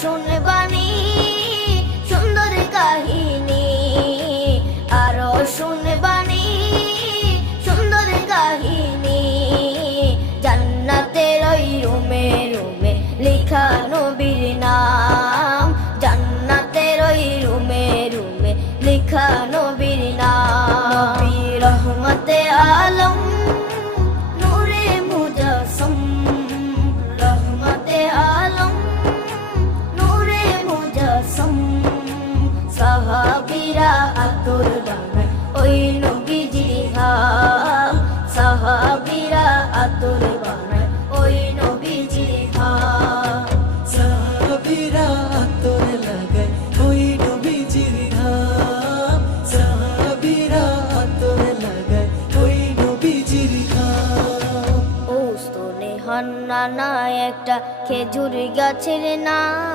শুনবানি সুন্দর কাহিনী, আরো শুনবানি সুন্দর কাহিনী। জান্নাতের ওই রুমে রুমে লেখা নবীর নাম, জান্নাতের ওই রুমে রুমে লেখা নবীর নাম। নবী রহমতে আলম নূরে মুজাসসম, রহমতে আলম নূরে মুজাসসম। সাহাবীরা আতর বানায় ওই নবীজির ঘাম, সাহাবীরা আতর বানায় ওই নবীজির ঘাম। সাহাবীরা আতর লাগায় ওই নবীজির ঘাম, সাহাবীরা আতর লাগায় ওই নবীজির ঘাম। ও স্তনে হান্নানা একটা খেজুর গাছের নাম।